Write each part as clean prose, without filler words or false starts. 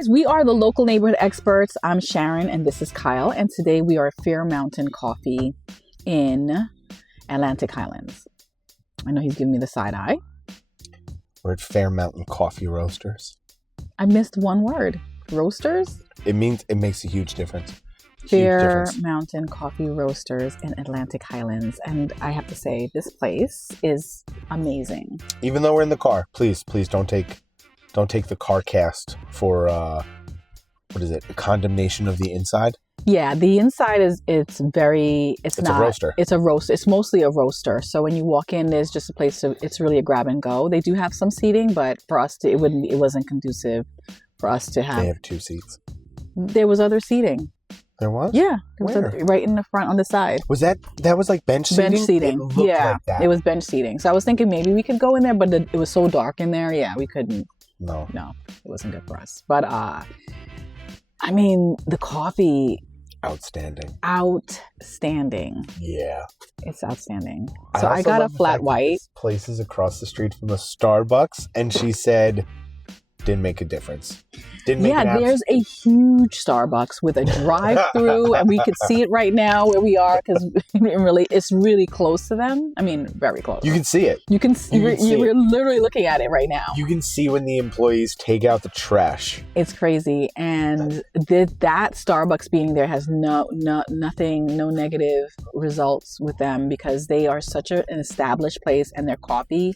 guys, we are the local neighborhood experts. I'm Sharon and this is Kyle, and today we are at Fair Mountain Coffee in Atlantic Highlands. I know he's giving me the side eye. We're at Fair Mountain Coffee Roasters. I missed one word. Roasters? It makes a huge difference. Fair Mountain Coffee Roasters in Atlantic Highlands. And I have to say, this place is amazing. Even though we're in the car, please don't take the car cast for what is it? A condemnation of the inside? Yeah, the inside it's not a roaster. It's a roaster. It's mostly a roaster. So when you walk in, there's just a place it's really a grab and go. They do have some seating, but for us it wasn't conducive for us to have. They have 2 seats. There was other seating. There was? Yeah. Right in the front on the side. Was that was like bench seating? Bench seating. It looked like that. It was bench seating. So I was thinking maybe we could go in there, but it was so dark in there. Yeah, we couldn't. No, it wasn't good for us. But I mean, the coffee. Outstanding. Yeah. It's outstanding. So I got a flat white. This place is across the street from a Starbucks, and she said, didn't make a difference. There's a huge Starbucks with a drive-through, and we could see it right now where we are because it's really close to them. I mean, very close. You can see it. We're literally looking at it right now. You can see when the employees take out the trash. It's crazy, and that Starbucks being there has no negative results with them because they are such an established place, and their coffee,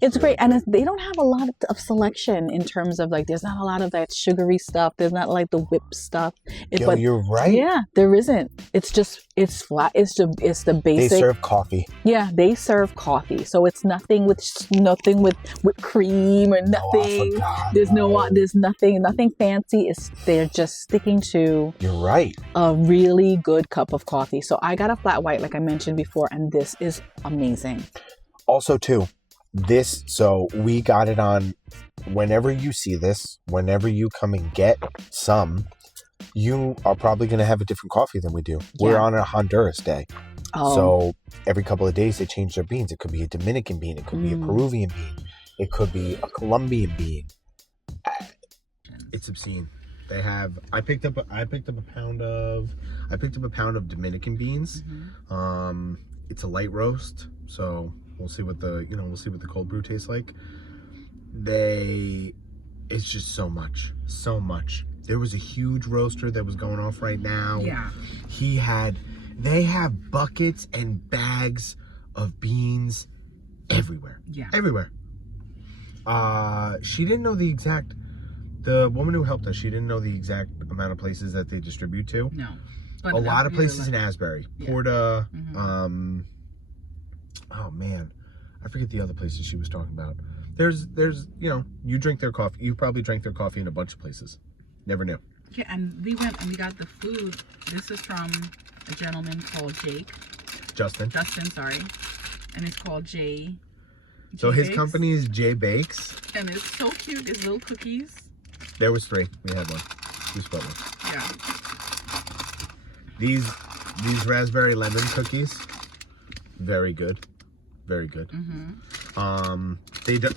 it's great, and they don't have a lot of selection in terms of like there's not a lot of that sugary stuff. There's not like the whipped stuff. But you're right. Yeah, there isn't. It's flat. It's the basic. They serve coffee. Yeah, they serve coffee. So it's nothing with whipped cream or nothing. There's nothing fancy. They're just sticking to. You're right. A really good cup of coffee. So I got a flat white, like I mentioned before, and this is amazing. Also, too, so we got it on. Whenever you see this, whenever you come and get some, you are probably going to have a different coffee than we do. Yeah. We're on a Honduras day. Oh. So every couple of days they change their beans. It could be a Dominican bean. It could be a Peruvian bean. It could be a Colombian bean. It's obscene. They have. I picked up a pound of Dominican beans. Mm-hmm. It's a light roast, so we'll see what the cold brew tastes like. It's just so much. There was a huge roaster that was going off right now. Yeah. They have buckets and bags of beans everywhere. Yeah. Everywhere. She didn't know the woman who helped us, she didn't know the exact amount of places that they distribute to. No. But a lot of places in Asbury. Yeah. Porta, mm-hmm. Oh man, I forget the other places she was talking about. There's you drink their coffee. You probably drank their coffee in a bunch of places. Never knew. Yeah, and we went and we got the food. This is from a gentleman called Justin, sorry. And it's called J. So his company is J Bakes. And it's so cute. It's little cookies. There was 3. We had one. We split one. Yeah. These raspberry lemon cookies, very good. Very good. Mm-hmm.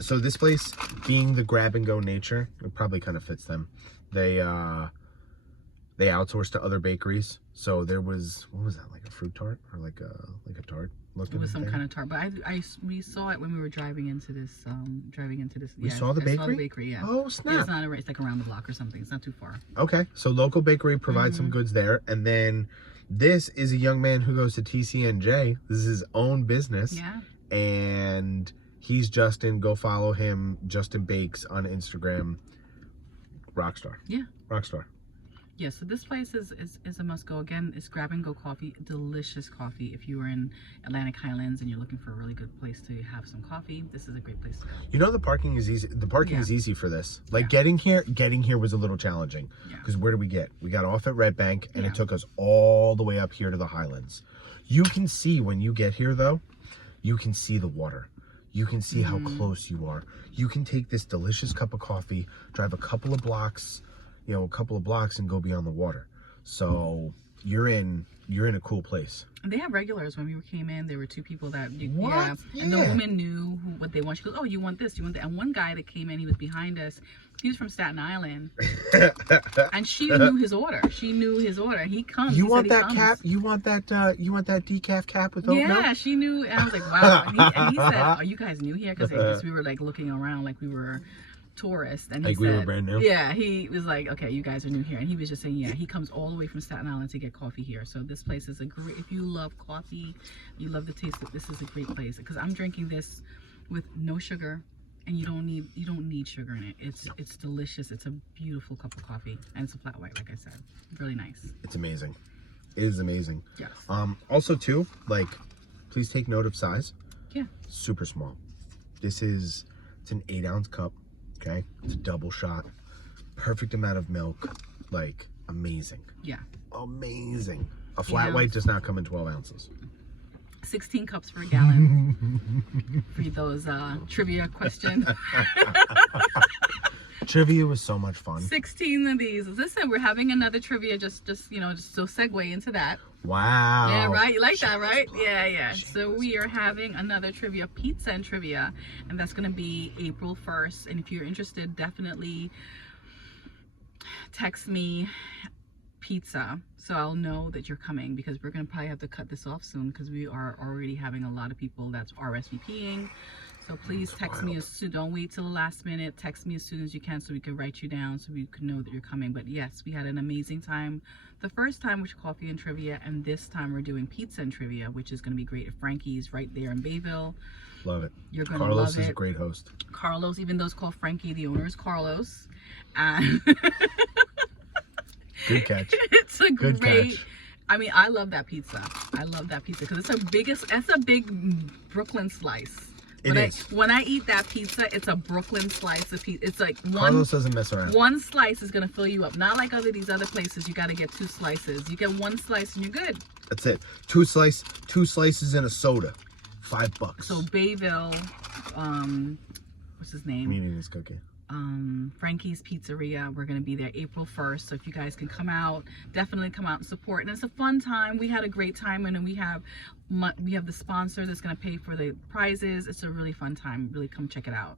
So this place, being the grab and go nature, it probably kind of fits them. They outsource to other bakeries. So there was, what was that, like a fruit tart or like a tart? It was some kind of tart, but we saw it when we were driving into this. We saw the bakery? I saw the bakery, yeah. Oh, snap. Yeah, it's like around the block or something. It's not too far. Okay, so local bakery provides some goods there, and then this is a young man who goes to TCNJ. This is his own business. Yeah. And he's Justin. Go follow him, Justin Bakes on Instagram. Rockstar. Yeah. Rockstar. Yeah, so this place is a must go. Again, it's grab and go coffee, delicious coffee. If you are in Atlantic Highlands and you're looking for a really good place to have some coffee, this is a great place to go. You know, the parking is easy. The parking is easy for this. Like getting here was a little challenging because where did we get? We got off at Red Bank and it took us all the way up here to the Highlands. You can see when you get here though, you can see the water. You can see how close you are. You can take this delicious cup of coffee, drive a couple of blocks and go beyond the water. So you're in you're in a cool place. And they have regulars. When we came in, there were 2 people that, What? And the woman knew what they want. She goes, oh, you want this, you want that. And one guy that came in, he was behind us. He was from Staten Island. And she knew his order. He comes. You want that cap? You want that decaf cap with oat milk? Yeah, she knew. And I was like, wow. And he said, are you guys new here? Because we were like looking around like we were tourists. And he like said, we were brand new? Yeah, he was like, okay, you guys are new here. And he was just saying, yeah, he comes all the way from Staten Island to get coffee here. So this place is a great, if you love coffee, you love the taste of, this is a great place. Because I'm drinking this with no sugar, and you don't need sugar in it. It's delicious. It's a beautiful cup of coffee, and it's a flat white, like I said. Really nice. It's amazing. It is amazing. Yes. Also too, like, please take note of size. Yeah. Super small. It's an 8-ounce cup. Okay, it's a double shot, perfect amount of milk, like amazing. Yeah. Amazing. A flat white does not come in 12 ounces. 16 cups per gallon. For those trivia questions. Trivia was so much fun. 16 of these. Listen, we're having another trivia. Just so segue into that. Wow. Yeah, right. You like that, right? Yeah. So we are having another trivia, pizza and trivia, and that's going to be April 1st. And if you're interested, definitely text me pizza so I'll know that you're coming, because we're going to probably have to cut this off soon because we are already having a lot of people that's RSVPing. So please text me as soon. Don't wait till the last minute. Text me as soon as you can so we can write you down so we can know that you're coming. But yes, we had an amazing time. The first time was coffee and trivia, and this time we're doing pizza and trivia, which is going to be great at Frankie's right there in Bayville. Love it. You're going to love it. Carlos is a great host. Carlos, even though it's called Frankie, the owner is Carlos. And good catch. It's a good great catch. I mean, I love that pizza. I love that pizza because it's a big Brooklyn slice. When I eat that pizza, it's a Brooklyn slice of pizza. It's like Carlos doesn't mess around. One slice is gonna fill you up. Not like these other places. You gotta get 2 slices. You get 1 slice and you're good. That's it. 2 slices and a soda. $5. So Bayville, what's his name? Meaning his cookie. Frankie's Pizzeria. We're going to be there April 1st. So if you guys can come out, definitely come out and support. And it's a fun time. We had a great time, and then we have the sponsor that's going to pay for the prizes. It's a really fun time. Really come check it out.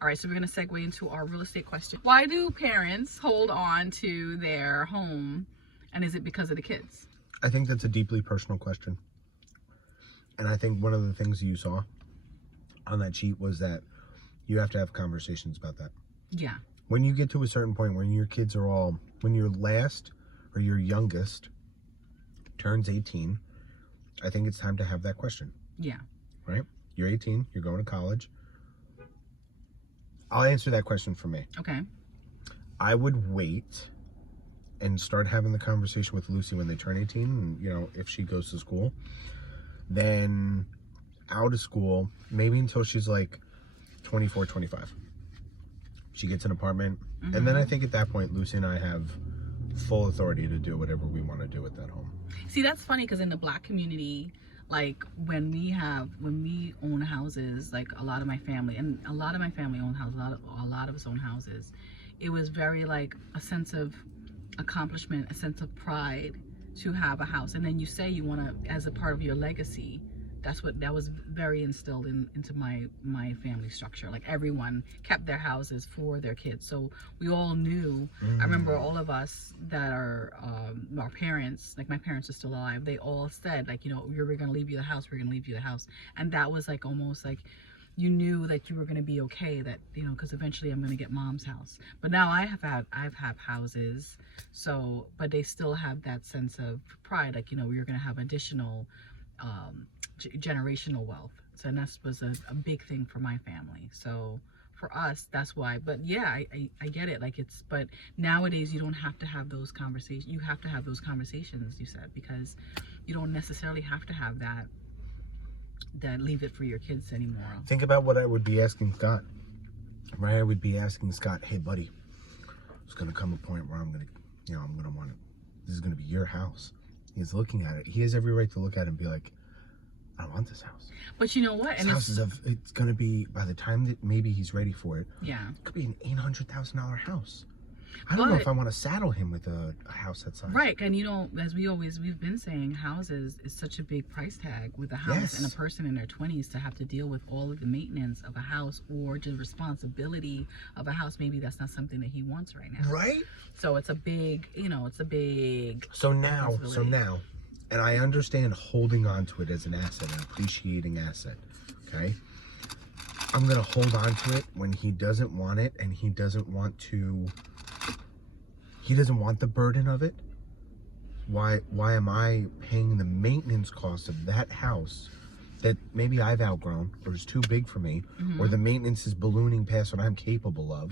All right, so we're going to segue into our real estate question. Why do parents hold on to their home, and is it because of the kids? I think that's a deeply personal question. And I think one of the things you saw on that sheet was that you have to have conversations about that. Yeah. When you get to a certain point when your kids are when your last or your youngest turns 18, I think it's time to have that question. Yeah. Right? You're 18, you're going to college. I'll answer that question for me. Okay. I would wait and start having the conversation with Lucy when they turn 18, and, if she goes to school. Then out of school, maybe until she's like 24, 25. She gets an apartment. Mm-hmm. And then I think at that point, Lucy and I have full authority to do whatever we want to do with that home. See, that's funny because in the Black community, like when we own houses, like a lot of my family owned houses, a lot of us own houses. It was very like a sense of accomplishment, a sense of pride to have a house. And then you say you want to, as a part of your legacy, that was very instilled into my family structure. Like everyone kept their houses for their kids, so we all knew. I remember all of us that are our parents, like my parents are still alive, they all said like, we're gonna leave you the house, we're gonna leave you the house. And that was like almost like you knew that you were gonna be okay, that because eventually I'm gonna get mom's house. But now I've had houses, so but they still have that sense of pride, like you're gonna have additional generational wealth. So and that was a big thing for my family. So for us, that's why. But yeah, I get it. Like but nowadays you don't have to have those conversations. You have to have those conversations, you said, because you don't necessarily have to have that leave it for your kids anymore. Think about what I would be asking Scott. Right? I would be asking Scott, hey buddy, there's gonna come a point where I'm gonna want it. This is gonna be your house. He's looking at it. He has every right to look at it and be like, I don't want this house. But you know what? This house it's going to be, by the time that maybe he's ready for it, yeah, it could be an $800,000 house. I don't know if I want to saddle him with a house that size. Right, and as we've been saying, houses is such a big price tag with a house and a person in their 20s to have to deal with all of the maintenance of a house or the responsibility of a house. Maybe that's not something that he wants right now. Right. So it's a big, So now, and I understand holding on to it as an asset, an appreciating asset. Okay. I'm gonna hold on to it when he doesn't want it, and he doesn't want the burden of it. Why am I paying the maintenance cost of that house that maybe I've outgrown or is too big for me, or the maintenance is ballooning past what I'm capable of,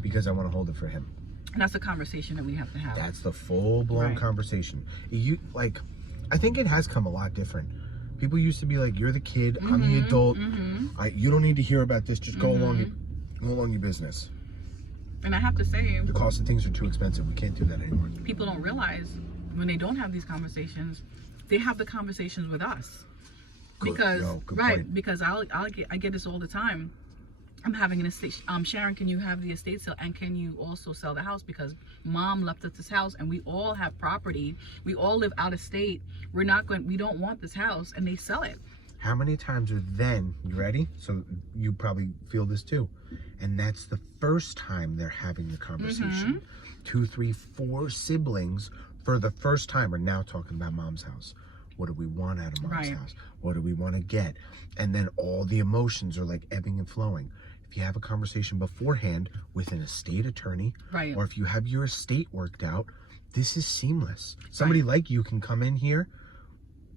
because I want to hold it for him? And that's a conversation that we have to have. That's the full-blown conversation. I think it has come a lot different. People used to be like, "You're the kid, I'm the adult. You don't need to hear about this. Just go along your business." And I have to say, the cost of things are too expensive. We can't do that anymore. People don't realize when they don't have these conversations, they have the conversations with us. Because because I get this all the time. I'm having an estate. Sharon, can you have the estate sale, and can you also sell the house? Because mom left us this house, and we all have property. We all live out of state. We don't want this house, and they sell it. How many times are then, you ready? So you probably feel this too. And that's the first time they're having the conversation. 2, 3, 4 siblings for the first time are now talking about mom's house. What do we want out of mom's house? What do we want to get? And then all the emotions are like ebbing and flowing. If you have a conversation beforehand with an estate attorney, or if you have your estate worked out, this is seamless. Somebody like you can come in here,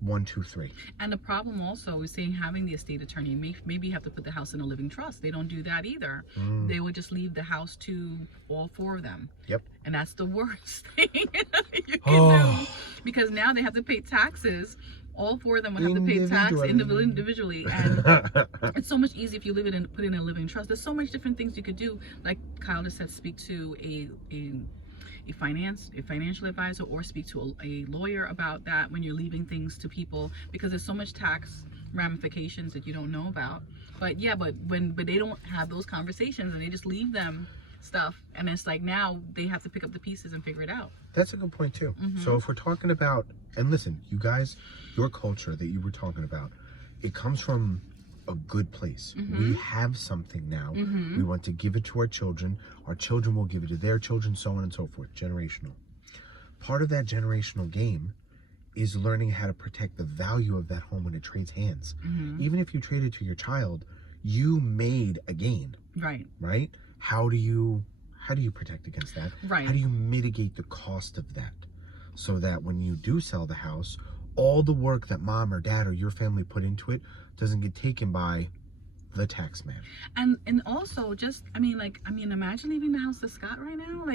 1, 2, 3. And the problem also is saying having the estate attorney, maybe you have to put the house in a living trust. They don't do that either. They would just leave the house to all 4 of them. Yep. And that's the worst thing you can do, because now they have to pay taxes. All 4 of them would have to pay tax individually, and it's so much easier if you put it in a living trust. There's so much different things you could do. Like Kyle just said, speak to a financial advisor, or speak to a lawyer about that when you're leaving things to people, because there's so much tax ramifications that you don't know about. But they don't have those conversations, and they just leave them stuff, and it's like now they have to pick up the pieces and figure it out. That's a good point too. So if we're talking about, and listen, you guys, your culture that you were talking about, it comes from a good place. We have something now. We want to give it to our children will give it to their children, so on and so forth. Generational. Part of that generational game is learning how to protect the value of that home when it trades hands. Even if you trade it to your child, you made a gain. Right? How do you protect against that? How do you mitigate the cost of that, so that when you do sell the house, all the work that mom or dad or your family put into it doesn't get taken by the tax man? And also just, imagine leaving the house to Scott right now.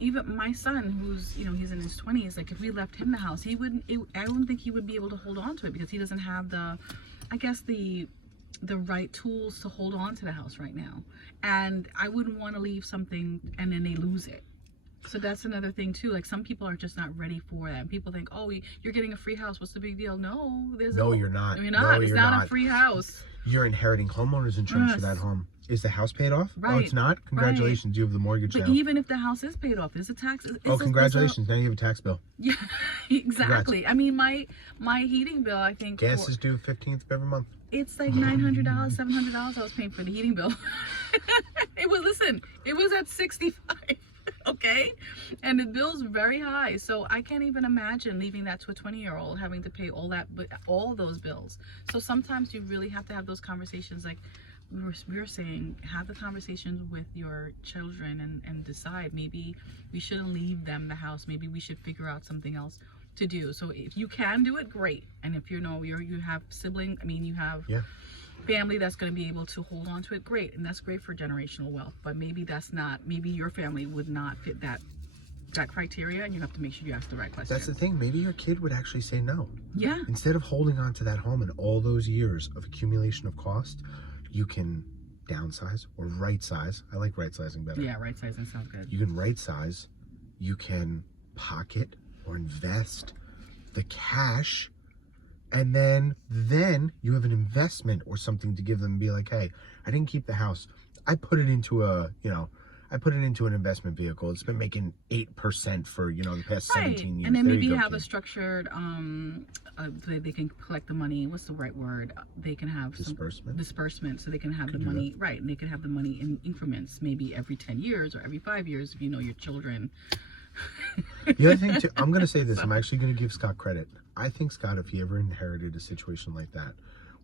Even my son, who's, he's in his 20s, like if we left him the house, I wouldn't think he would be able to hold on to it, because he doesn't have the right tools to hold on to the house right now. And I wouldn't want to leave something and then they lose it. So that's another thing too. Like some people are just not ready for that. People think, "Oh, you're getting a free house. What's the big deal?" No, you're not. You're not. It's not a free house. You're inheriting homeowners insurance for that home. Is the house paid off? Oh, it's not? Congratulations, you have the mortgage now. But even if the house is paid off, there's a tax. Congratulations, now you have a tax bill. Yeah, exactly. Congrats. My heating bill, I think. Gas is due 15th of every month. It's like $900, $700 I was paying for the heating bill. It was at 65. Okay, and the bill's very high, so I can't even imagine leaving that to a 20-year-old, having to pay all those bills. So sometimes you really have to have those conversations, like we were saying, have the conversations with your children and decide, maybe we shouldn't leave them the house, maybe we should figure out something else to do. So if you can do it, great. And if you have sibling, you have family that's going to be able to hold on to it, great. And that's great for generational wealth. But maybe maybe your family would not fit that criteria, and you have to make sure you ask the right questions. That's the thing. Maybe your kid would actually say no. Yeah. Instead of holding on to that home and all those years of accumulation of cost, you can downsize or right size. I like right sizing better. Yeah, right sizing sounds good. You can right size. You can pocket or invest the cash, and then you have an investment or something to give them and be like, hey, I didn't keep the house. I put it into I put it into an investment vehicle. It's been making 8% for, the past 17 years. And then There maybe you go, have a kid. structured, they can collect the money. What's the right word? They can have disbursement, so they can have the money, right? And they can have the money in increments, maybe every 10 years or every 5 years if you know your children. The other thing, too, I'm going to say this. I'm actually going to give Scott credit. I think, Scott, if he ever inherited a situation like that,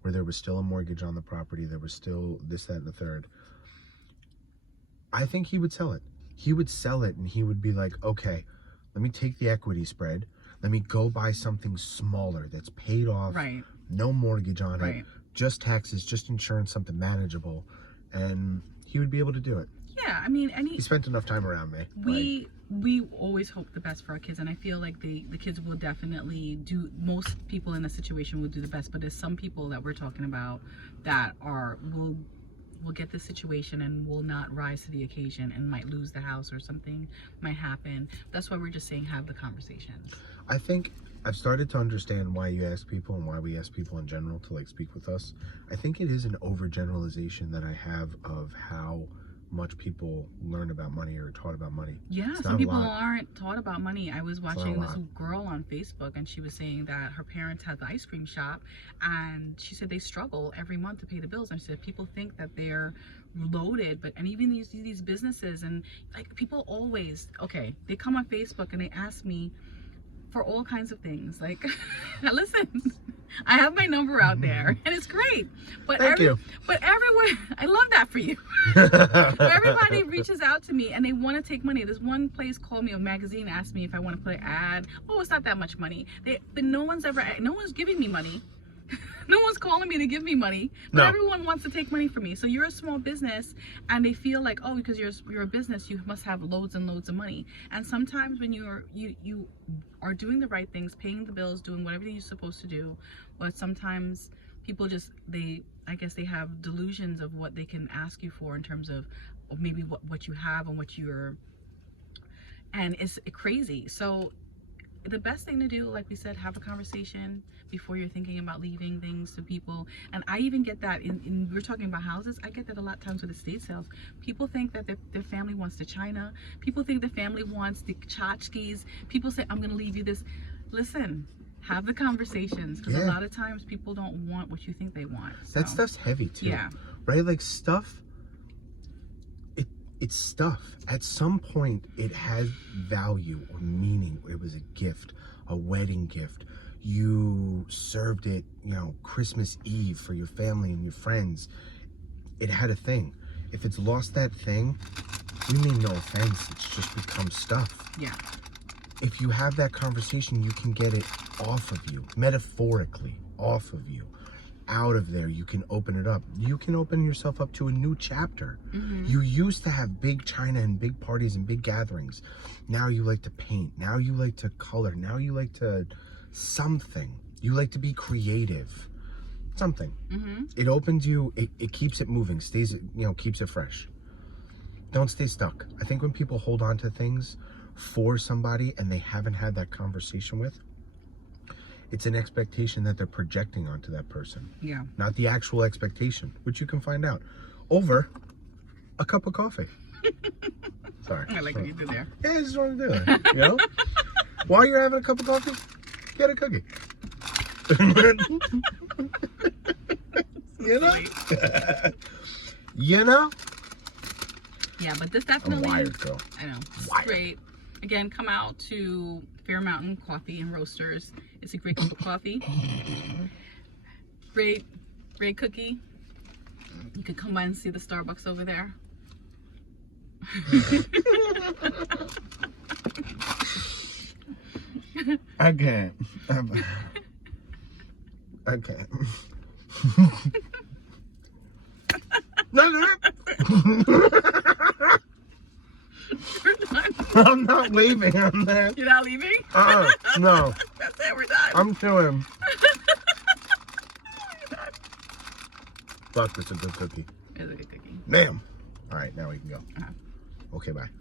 where there was still a mortgage on the property, there was still this, that, and the third, I think he would sell it. He would sell it, and he would be like, okay, let me take the equity spread. Let me go buy something smaller that's paid off, Right. no mortgage on Right. it, just taxes, just insurance, something manageable, and he would be able to do it. Yeah, I mean, He spent enough time around me. We always hope the best for our kids, and I feel like the kids will definitely do. Most people in a situation will do the best, but there's some people that we're talking about that will get the situation and will not rise to the occasion and might lose the house or something might happen. That's why we're just saying have the conversations. I think I've started to understand why you ask people and why we ask people in general to speak with us. I think it is an overgeneralization that I have of how much people learn about money or taught about money. Yeah, some people aren't taught about money. I was watching this girl on Facebook, and she was saying that her parents had the ice cream shop, and she said they struggle every month to pay the bills. And she said people think that they're loaded, and even these businesses, and like people always, they come on Facebook and they ask me for all kinds of things. Like, listen, I have my number out there, and it's great. But Thank you. But everyone, I love that for you. Everybody reaches out to me, and they want to take money. This one place called me, a magazine, asked me if I want to put an ad. Oh, it's not that much money. No one's giving me money. No one's calling me to give me money, but everyone wants to take money from me. So you're a small business, and they feel like, oh, because you're a business, you must have loads and loads of money. And sometimes when you are doing the right things, paying the bills, doing whatever you're supposed to do, but sometimes people just I guess they have delusions of what they can ask you for in terms of maybe what you have and and it's crazy. So the best thing to do, like we said, have a conversation before you're thinking about leaving things to people. And I even get that in we're talking about houses. I get that a lot of times with estate sales. People think that their family wants the china. People think the family wants the tchotchkes. People say, I'm going to leave you this. Listen, have the conversations, because a lot of times people don't want what you think they want. So. That stuff's heavy too. Yeah. Right? Like stuff, it's stuff. At some point, it has value or meaning. It was a gift, a wedding gift. You served it, Christmas Eve for your family and your friends. It had a thing. If it's lost that thing, we mean no offense. It's just become stuff. Yeah. If you have that conversation, you can get it off of you, metaphorically, off of you. Out of there, you can open it up. You can open yourself up to a new chapter. Mm-hmm. You used to have big china and big parties and big gatherings. Now you like to paint. Now you like to color. Now you like to something. You like to be creative. Something. Mm-hmm. It opens you. It keeps it moving. Stays. Keeps it fresh. Don't stay stuck. I think when people hold on to things for somebody and they haven't had that conversation with, it's an expectation that they're projecting onto that person. Yeah. Not the actual expectation, which you can find out over a cup of coffee. Sorry. I like what you did there. Yeah, I just want to do it. While you're having a cup of coffee, get a cookie. Yeah, but this definitely. A wired girl. I know. Wired. Great. Again, come out to Fair Mountain Coffee and Roasters. It's a great cup of coffee. Great cookie. You could come by and see the Starbucks over there. I can't. I can't. I'm not leaving on that. You're not leaving? No. That's it, we're done. I'm chewing. Fuck, it's a good cookie. It's a good cookie. Damn. All right, now we can go. Uh-huh. Okay, bye.